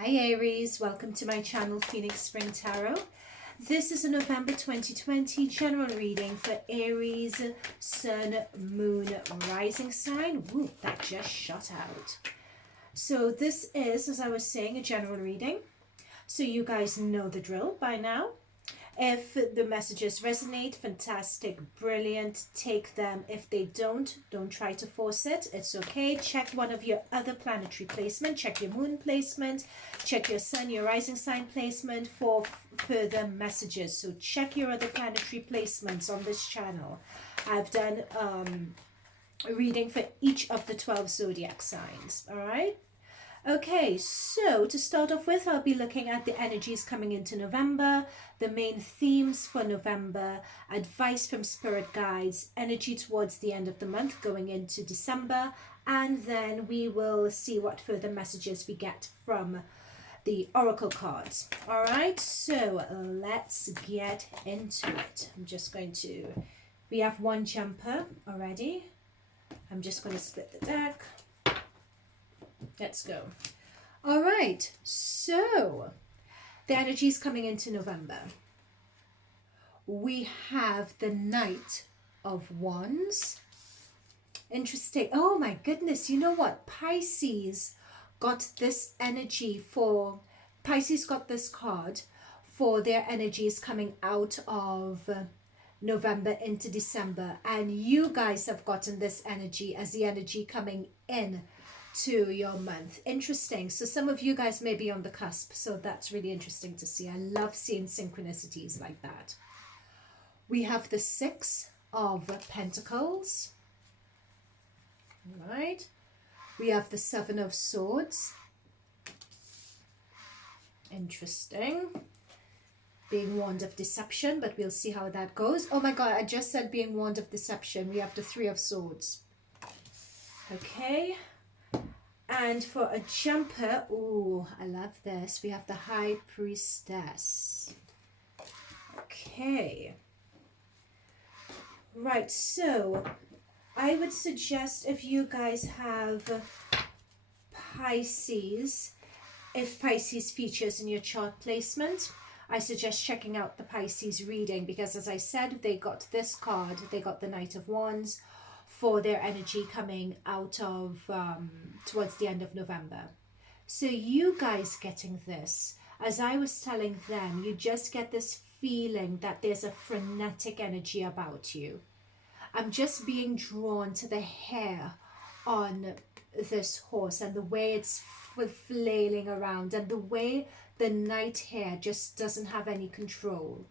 Hi Aries, welcome to my channel Phoenix Spring Tarot. This is a November 2020 general reading for Aries, Sun, Moon, Rising sign. Ooh, that just shot out. So this is, as I was saying, a general reading. So you guys know the drill by now. If the messages resonate, fantastic, brilliant, take them. If they don't try to force it. It's okay. Check one of your other planetary placement. Check your moon placement. Check your sun, your rising sign placement for further messages. So check your other planetary placements on this channel. I've done a reading for each of the 12 zodiac signs. All right. Okay, so to start off with, I'll be looking at the energies coming into November, the main themes for November, advice from spirit guides, energy towards the end of the month going into December, and then we will see what further messages we get from the oracle cards. All right, so let's get into it. We have one jumper already. I'm just going to split the deck. Let's go. All right, so the energy is coming into November. We have the Knight of Wands. Interesting. Oh my goodness, you know what? Pisces got this card for their energies coming out of November into December. And you guys have gotten this energy as the energy coming in to your month. Interesting. So some of you guys may be on the cusp, so that's really interesting to see. I love seeing synchronicities like that. We have the Six of Pentacles. All right. We have the Seven of Swords. Interesting. Being warned of deception, but we'll see how that goes. Oh my god, I just said being warned of deception. We have the Three of Swords. Okay. And for a jumper, ooh, I love this. We have the High Priestess. Okay. Right, so I would suggest if you guys have Pisces, if Pisces features in your chart placement, I suggest checking out the Pisces reading because, as I said, they got this card. They got the Knight of Wands for their energy coming out of towards the end of November. So you guys getting this, as I was telling them, you just get this feeling that there's a frenetic energy about you. I'm just being drawn to the hair on this horse and the way it's flailing around and the way the night hair just doesn't have any control.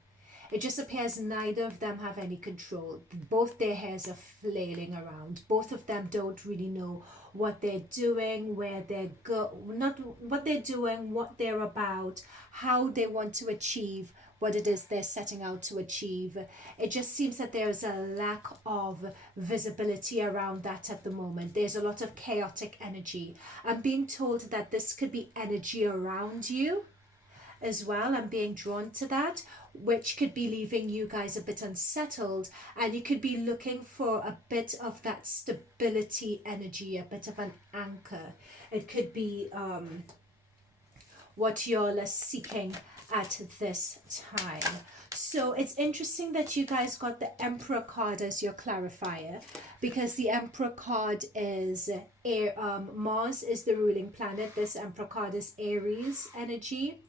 It just appears neither of them have any control. Both their hairs are flailing around. Both of them don't really know what they're doing, where they're not what they're doing, what they're about, how they want to achieve what it is they're setting out to achieve. It just seems that there's a lack of visibility around that at the moment. There's a lot of chaotic energy. I'm being told that this could be energy around you as well. I'm being drawn to that, which could be leaving you guys a bit unsettled, and you could be looking for a bit of that stability energy, a bit of an anchor. It could be what you're seeking at this time. So it's interesting that you guys got the Emperor card as your clarifier, because the Emperor card is Mars is the ruling planet. This Emperor card is Aries energy.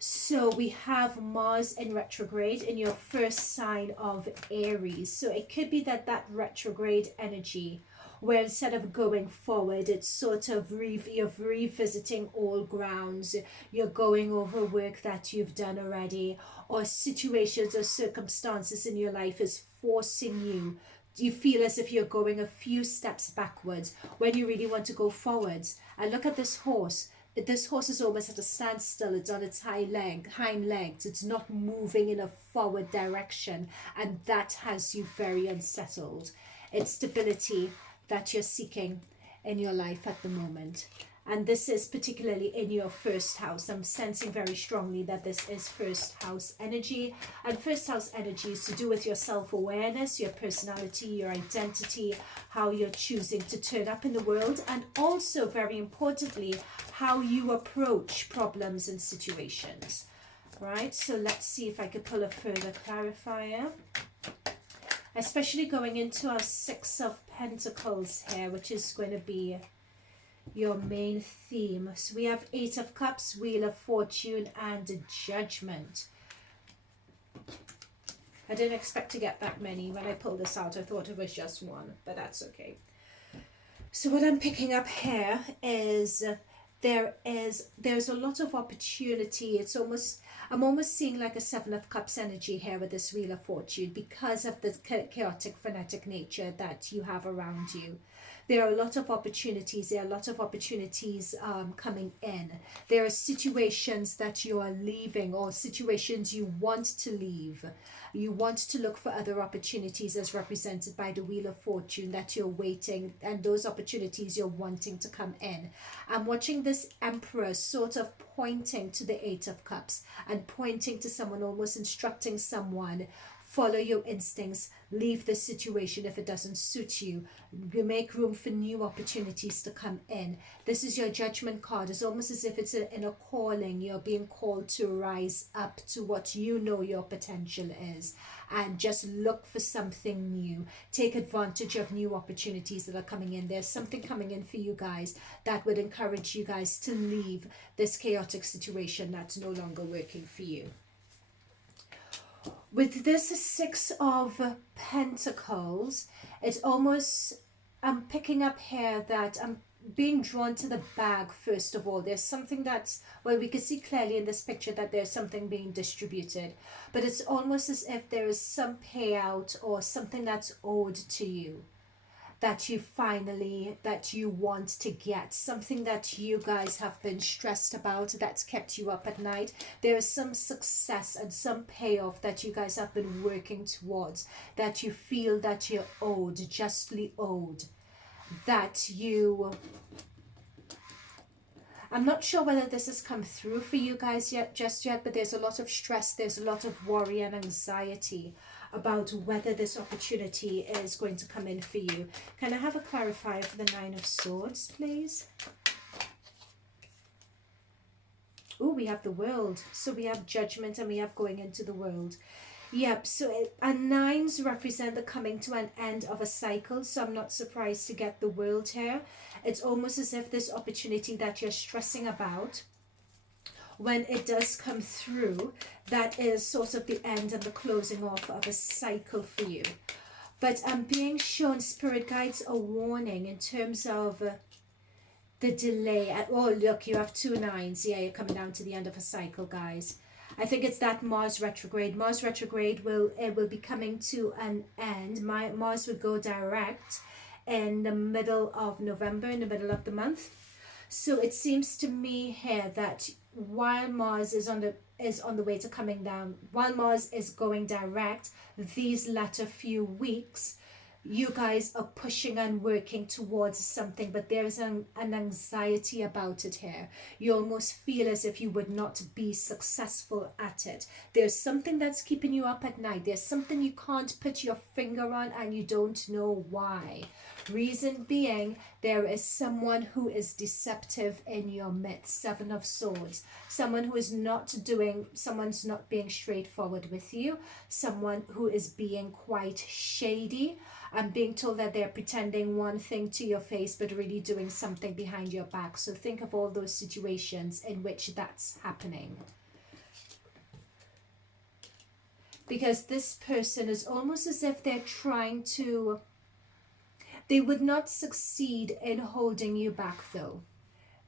So we have Mars in retrograde in your first sign of Aries. So it could be that retrograde energy, where instead of going forward, it's sort of you're revisiting old grounds. You're going over work that you've done already, or situations or circumstances in your life is forcing you. You feel as if you're going a few steps backwards when you really want to go forwards. And look at this horse. This horse is almost at a standstill. It's on its hind legs. It's not moving in a forward direction, and that has you very unsettled. It's stability that you're seeking in your life at the moment. And this is particularly in your first house. I'm sensing very strongly that this is first house energy. And first house energy is to do with your self-awareness, your personality, your identity, how you're choosing to turn up in the world, and also, very importantly, how you approach problems and situations. Right? So let's see if I could pull a further clarifier. Especially going into our Six of Pentacles here, which is going to be your main theme. So we have Eight of Cups, Wheel of Fortune, and Judgment. I didn't expect to get that many. When I pulled this out, I thought it was just one, but that's okay. So what I'm picking up here is there's a lot of opportunity. I'm almost seeing like a Seven of Cups energy here with this Wheel of Fortune, because of the chaotic, frenetic nature that you have around you. There are a lot of opportunities. There are a lot of opportunities coming in. There are situations that you are leaving, or situations you want to leave. You want to look for other opportunities, as represented by the Wheel of Fortune, that you're waiting, and those opportunities you're wanting to come in. I'm watching this Emperor sort of pointing to the Eight of Cups and pointing to someone, almost instructing someone, follow your instincts, leave the situation if it doesn't suit you. You make room for new opportunities to come in. This is your Judgment card. It's almost as if it's in a calling. You're being called to rise up to what you know your potential is, and just look for something new. Take advantage of new opportunities that are coming in. There's something coming in for you guys that would encourage you guys to leave this chaotic situation that's no longer working for you. With this Six of Pentacles, it's almost, I'm picking up here that I'm being drawn to the bag. First of all, there's something that's, well, we can see clearly in this picture that there's something being distributed, but it's almost as if there is some payout or something that's owed to you, that you want to get, something that you guys have been stressed about, that's kept you up at night. There is some success and some payoff that you guys have been working towards, that you feel that you're owed, justly owed, that you... I'm not sure whether this has come through for you guys just yet, but there's a lot of stress, there's a lot of worry and anxiety about whether this opportunity is going to come in for you. Can I have a clarifier for the Nine of Swords, please? Oh, we have the World. So we have Judgment and we have going into the world. Yep, and nines represent the coming to an end of a cycle, so I'm not surprised to get the World here. It's almost as if this opportunity that you're stressing about, when it does come through, that is sort of the end and the closing off of a cycle for you. But I'm being shown Spirit guides a warning in terms of the delay. Oh, look, you have two nines. Yeah, you're coming down to the end of a cycle, guys. I think it's that Mars retrograde. Mars retrograde will be coming to an end. Mars will go direct in the middle of November, in the middle of the month. So it seems to me here that while Mars is on the way to coming down, while Mars is going direct, these latter few weeks, you guys are pushing and working towards something, but there's an anxiety about it here. You almost feel as if you would not be successful at it. There's something that's keeping you up at night. There's something you can't put your finger on and you don't know why. Reason being, there is someone who is deceptive in your midst. Seven of Swords. Someone who is someone's not being straightforward with you. Someone who is being quite shady. I'm being told that they're pretending one thing to your face but really doing something behind your back. So think of all those situations in which that's happening. Because this person is almost as if they're trying to... They would not succeed in holding you back, though.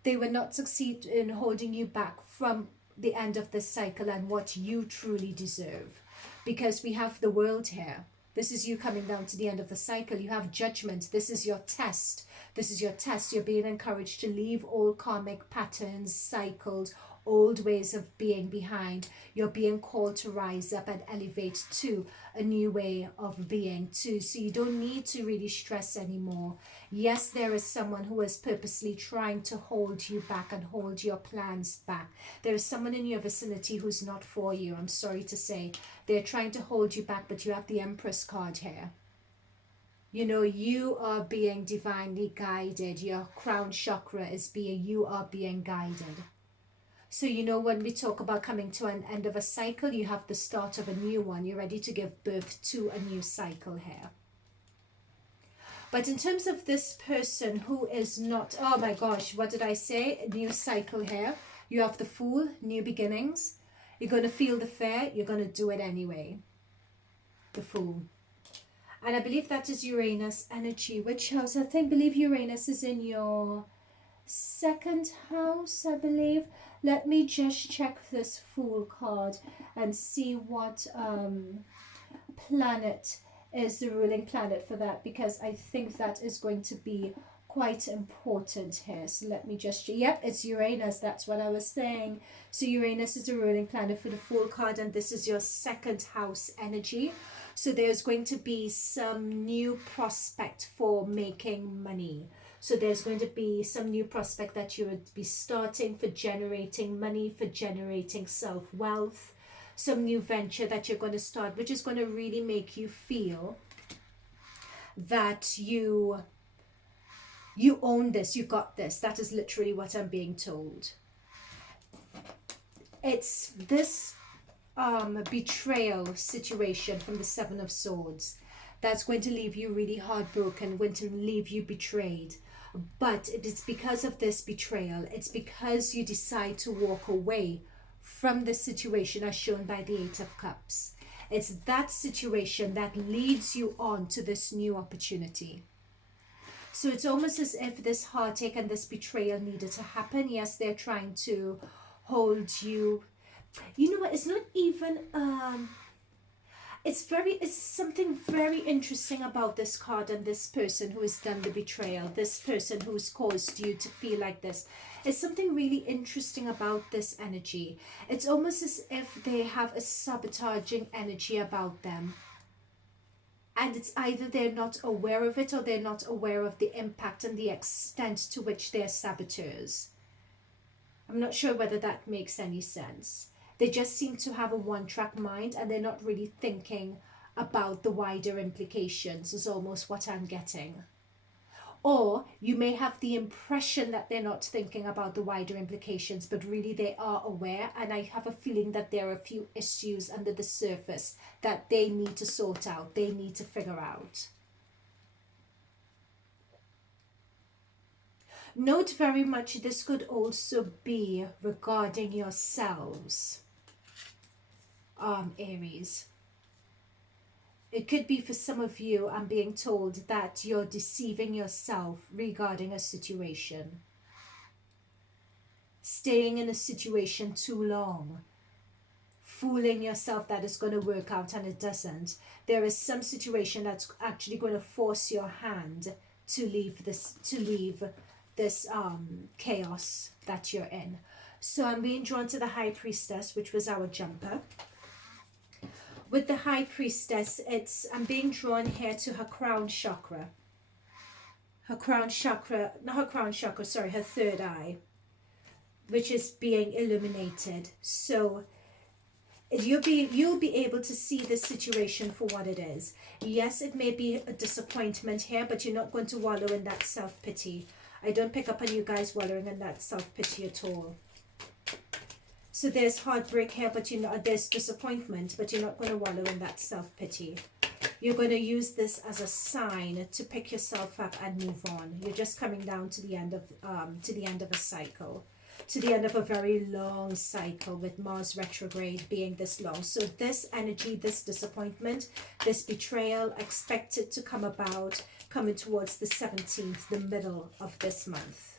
They would not succeed in holding you back from the end of the cycle and what you truly deserve. Because we have the World here. This is you coming down to the end of the cycle. You have Judgment. This is your test. This is your test. You're being encouraged to leave all karmic patterns, cycles, old ways of being behind. You're being called to rise up and elevate to a new way of being too. So you don't need to really stress anymore. Yes, there is someone who is purposely trying to hold you back and hold your plans back. There is someone in your vicinity who's not for you. I'm sorry to say. They're trying to hold you back, but you have the Empress card here. You know, you are being divinely guided. Your crown chakra is being, you are being guided. So, you know, when we talk about coming to an end of a cycle, you have the start of a new one. You're ready to give birth to a new cycle here. But in terms of this person who is not, oh my gosh, what did I say? A new cycle here. You have the Fool, new beginnings. You're going to feel the fear. You're going to do it anyway. The Fool. And I believe that is Uranus energy. Which house? I believe Uranus is in your second house, I believe. Let me just check this Fool card and see what planet is the ruling planet for that, because I think that is going to be quite important here. So let me just, yep, it's Uranus. That's what I was saying. So Uranus is the ruling planet for the Fool card, and this is your second house energy. So there's going to be some new prospect for making money. So there's going to be some new prospect that you would be starting for generating money, for generating self-wealth, some new venture that you're going to start, which is going to really make you feel that you own this, you got this. That is literally what I'm being told. It's this betrayal situation from the Seven of Swords that's going to leave you really heartbroken, going to leave you betrayed. But it is because of this betrayal, it's because you decide to walk away from the situation as shown by the Eight of Cups. It's that situation that leads you on to this new opportunity. So it's almost as if this heartache and this betrayal needed to happen. Yes, they're trying to hold you. You know what? It's not even it's something very interesting about this card and this person who has done the betrayal, this person who's caused you to feel like this. It's something really interesting about this energy. It's almost as if they have a sabotaging energy about them. And it's either they're not aware of it or they're not aware of the impact and the extent to which they're saboteurs. I'm not sure whether that makes any sense. They just seem to have a one-track mind and they're not really thinking about the wider implications, is almost what I'm getting. Or you may have the impression that they're not thinking about the wider implications, but really they are aware, and I have a feeling that there are a few issues under the surface that they need to sort out, they need to figure out. Note very much this could also be regarding yourselves, Aries. It could be for some of you, I'm being told, that you're deceiving yourself regarding a situation. Staying in a situation too long. Fooling yourself that it's going to work out and it doesn't. There is some situation that's actually going to force your hand to leave this chaos that you're in. So I'm being drawn to the High Priestess, which was our jumper. With the High Priestess, I'm being drawn here to her crown chakra. Her third eye, which is being illuminated. So you'll be able to see this situation for what it is. Yes, it may be a disappointment here, but you're not going to wallow in that self-pity. I don't pick up on you guys wallowing in that self-pity at all. So there's heartbreak here, but there's disappointment, but you're not going to wallow in that self-pity. You're going to use this as a sign to pick yourself up and move on. You're just coming down to the end of a cycle, to the end of a very long cycle, with Mars retrograde being this long. So this energy, this disappointment, this betrayal, expected to come about coming towards the 17th, the middle of this month.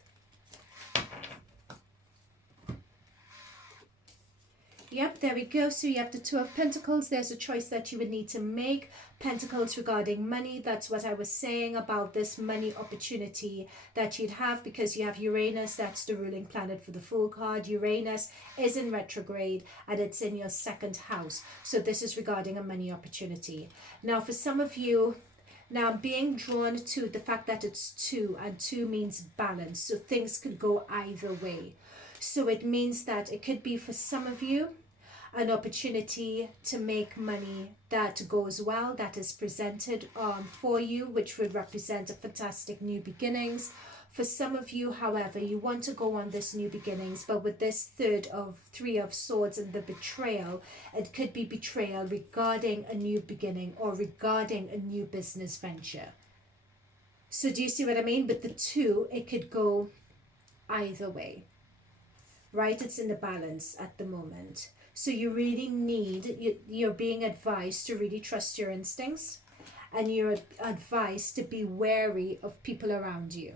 Yep, there we go. So you have the Two of Pentacles. There's a choice that you would need to make. Pentacles regarding money. That's what I was saying about this money opportunity that you'd have, because you have Uranus. That's the ruling planet for the Fool card. Uranus is in retrograde and it's in your second house. So this is regarding a money opportunity. Now, for some of you, now I'm being drawn to the fact that it's two, and two means balance. So things could go either way. So it means that it could be, for some of you, an opportunity to make money that goes well, that is presented for you, which would represent a fantastic new beginnings. For some of you, however, you want to go on this new beginnings, but with this Three of Swords and the betrayal, it could be betrayal regarding a new beginning or regarding a new business venture. So do you see what I mean? With the two, it could go either way, right? It's in the balance at the moment. So you really need, you're being advised to really trust your instincts, and you're advised to be wary of people around you.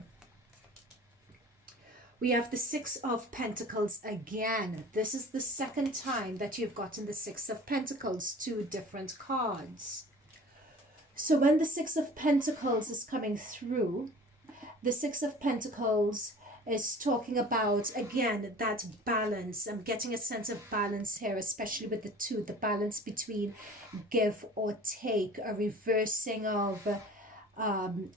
We have the Six of Pentacles again. This is the second time that you've gotten the Six of Pentacles, two different cards. So when the Six of Pentacles is coming through, the Six of Pentacles is talking about, again, that balance. I'm getting a sense of balance here, especially with the two, the balance between give or take, a reversing of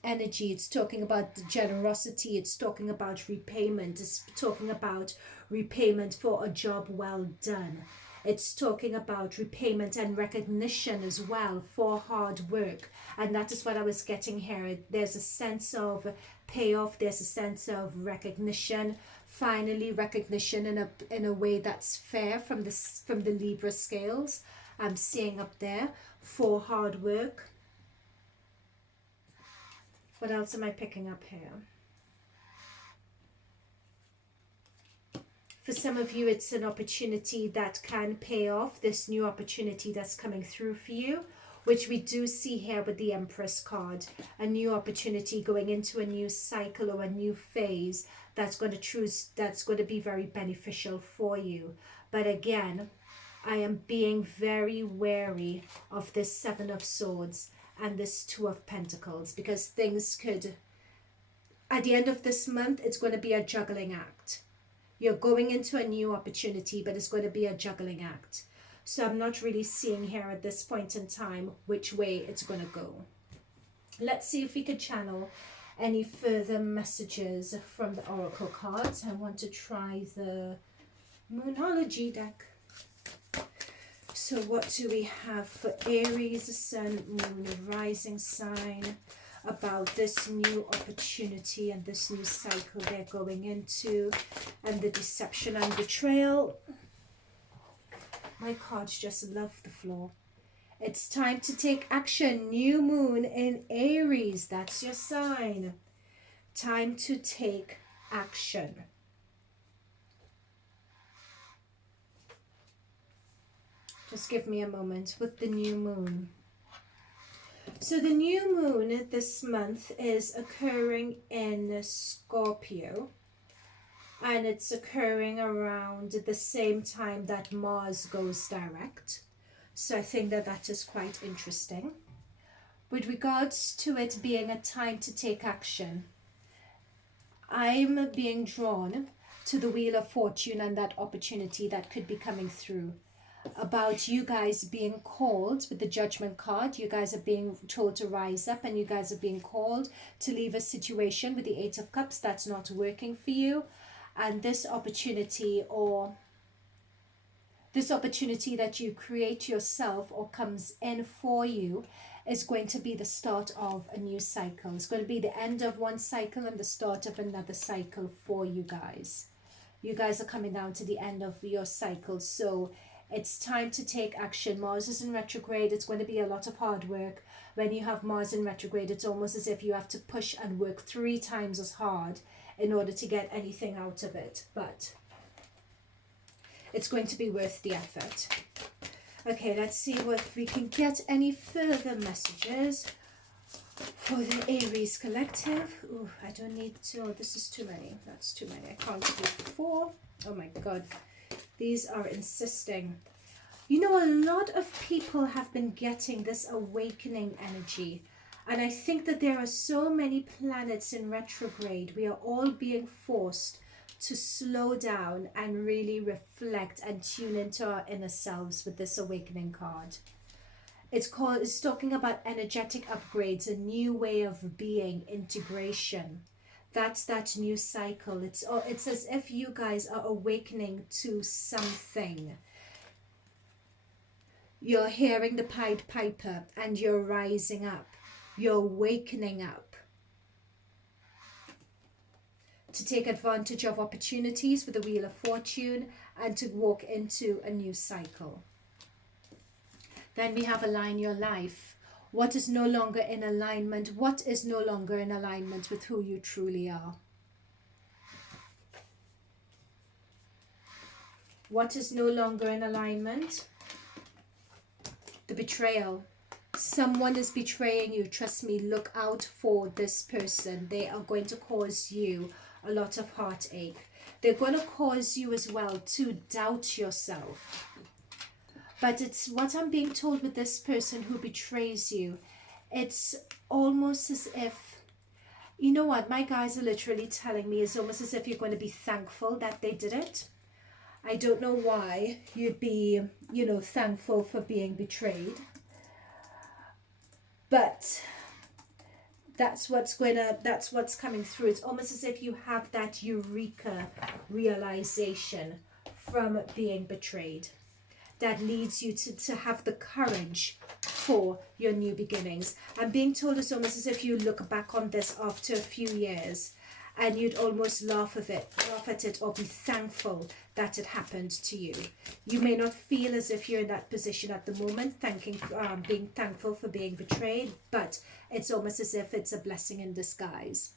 energy. It's talking about the generosity. It's talking about repayment. It's talking about repayment for a job well done. It's talking about repayment and recognition as well for hard work. And that is what I was getting here. There's a sense of payoff. There's a sense of recognition. Finally, recognition in a way that's fair from the Libra scales. I'm seeing up there for hard work. What else am I picking up here? For some of you, it's an opportunity that can pay off, this new opportunity that's coming through for you, which we do see here with the Empress card. A new opportunity going into a new cycle or a new phase that's going to be very beneficial for you. But again, I am being very wary of this Seven of Swords and this Two of Pentacles, because things could, at the end of this month, it's going to be a juggling act. You're going into a new opportunity, but it's going to be a juggling act. So I'm not really seeing here at this point in time which way it's going to go. Let's see if we could channel any further messages from the Oracle cards. I want to try the Moonology deck. So what do we have for Aries, Sun, Moon, Rising sign about this new opportunity and this new cycle they're going into, and the deception and betrayal? My cards just love the floor. It's time to take action. New moon in Aries, that's your sign. Time to take action. Just give me a moment with the new moon. So the new moon this month is occurring in Scorpio, and it's occurring around the same time that Mars goes direct. So I think that is quite interesting. With regards to it being a time to take action, I'm being drawn to the Wheel of Fortune and that opportunity that could be coming through. About you guys being called with the Judgment card. You guys are being told to rise up, and you guys are being called to leave a situation with the Eight of Cups that's not working for you. And this opportunity, or this opportunity that you create yourself or comes in for you, is going to be the start of a new cycle. It's going to be the end of one cycle and the start of another cycle for you guys. You guys are coming down to the end of your cycle. So it's time to take action. Mars is in retrograde. It's going to be a lot of hard work. When you have Mars in retrograde, it's almost as if you have to push and work 3 times as hard in order to get anything out of it. But it's going to be worth the effort. Okay, let's see if we can get any further messages for the Aries collective. Ooh, I don't need to. Oh, this is too many. That's too many. I can't do 4. Oh my God. These are insisting. You know, a lot of people have been getting this awakening energy. And I think that there are so many planets in retrograde. We are all being forced to slow down and really reflect and tune into our inner selves with this awakening card. It's talking about energetic upgrades, a new way of being, integration. That's that new cycle. It's as if you guys are awakening to something. You're hearing the Pied Piper and you're rising up. You're awakening up to take advantage of opportunities with the Wheel of Fortune and to walk into a new cycle. Then we have align your life. What is no longer in alignment? What is no longer in alignment with who you truly are? What is no longer in alignment? The betrayal. Someone is betraying you. Trust me, look out for this person. They are going to cause you a lot of heartache. They're going to cause you as well to doubt yourself. But it's what I'm being told with this person who betrays you. It's almost as if, you know what, my guys are literally telling me it's almost as if you're going to be thankful that they did it. I don't know why you'd be, you know, thankful for being betrayed. But that's what's coming through. It's almost as if you have that eureka realization from being betrayed that leads you to have the courage for your new beginnings. I'm being told it's almost as if you look back on this after a few years and you'd almost laugh at it or be thankful that it happened to you. You may not feel as if you're in that position at the moment, being thankful for being betrayed, but it's almost as if it's a blessing in disguise.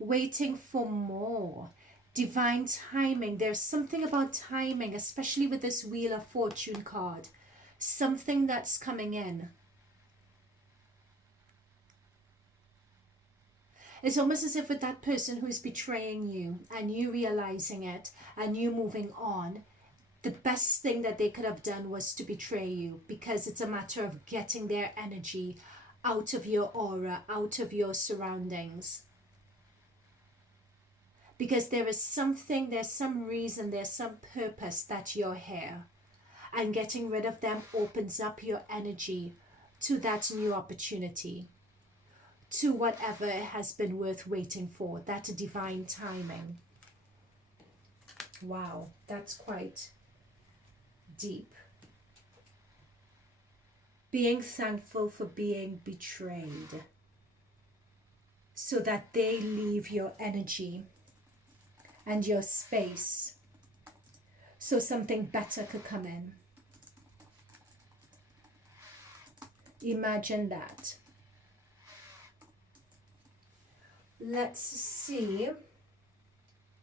Waiting for more. Divine timing. There's something about timing, especially with this Wheel of Fortune card. Something that's coming in. It's almost as if with that person who's betraying you and you realizing it and you moving on, the best thing that they could have done was to betray you, because it's a matter of getting their energy out of your aura, out of your surroundings. Because there's some reason, there's some purpose that you're here. And getting rid of them opens up your energy to that new opportunity, to whatever has been worth waiting for, that divine timing. Wow, that's quite deep. Being thankful for being betrayed so that they leave your energy and your space so something better could come in. Imagine that. Let's see.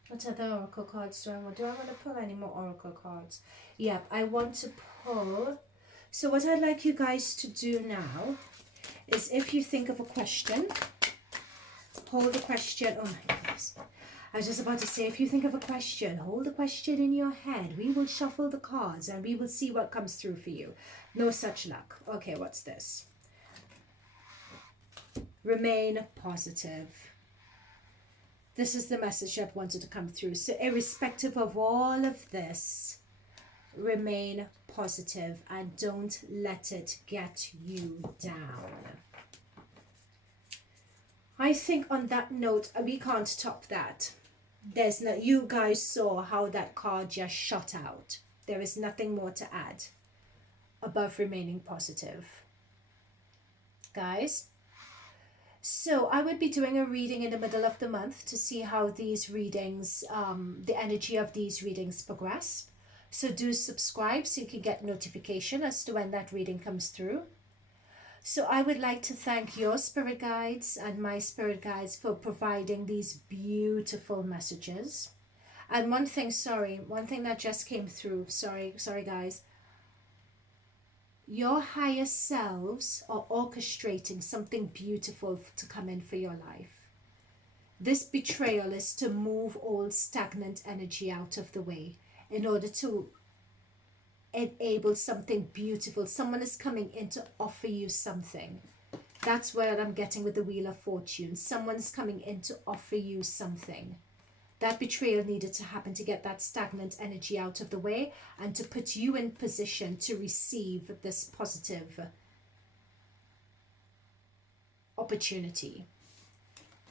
What other oracle cards do I want? Do I want to pull any more oracle cards? Yep, I want to pull. So what I'd like you guys to do now is, if you think of a question, hold the question. Oh my goodness. I was just about to say, if you think of a question, hold the question in your head. We will shuffle the cards and we will see what comes through for you. No such luck. Okay, what's this? Remain positive. This is the message that wanted to come through. So irrespective of all of this, remain positive and don't let it get you down. I think on that note, we can't top that. There's no, you guys saw how that card just shot out. There is nothing more to add above remaining positive. Guys, so I would be doing a reading in the middle of the month to see how these readings, the energy of these readings progress. So do subscribe so you can get notification as to when that reading comes through. So I would like to thank your spirit guides and my spirit guides for providing these beautiful messages. And one thing that just came through, sorry guys. Your higher selves are orchestrating something beautiful to come in for your life. This betrayal is to move all stagnant energy out of the way in order to enable something beautiful. Someone is coming in to offer you something. That's what I'm getting with the Wheel of Fortune. Someone's coming in to offer you something. That betrayal needed to happen to get that stagnant energy out of the way and to put you in position to receive this positive opportunity.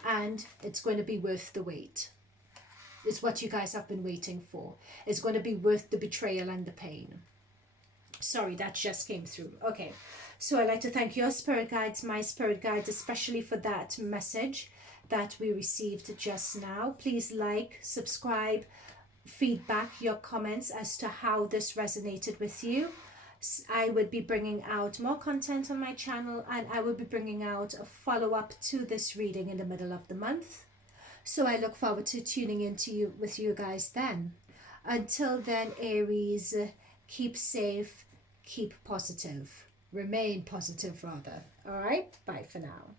And it's going to be worth the wait. It's what you guys have been waiting for. It's going to be worth the betrayal and the pain. Sorry, that just came through. Okay, so I'd like to thank your spirit guides, my spirit guides, especially for that message that we received just now. Please like, subscribe, feedback, your comments as to how this resonated with you. I would be bringing out more content on my channel, and I will be bringing out a follow-up to this reading in the middle of the month. So I look forward to tuning in with you guys then. Until then, Aries, keep safe, keep positive. Remain positive, rather. All right? Bye for now.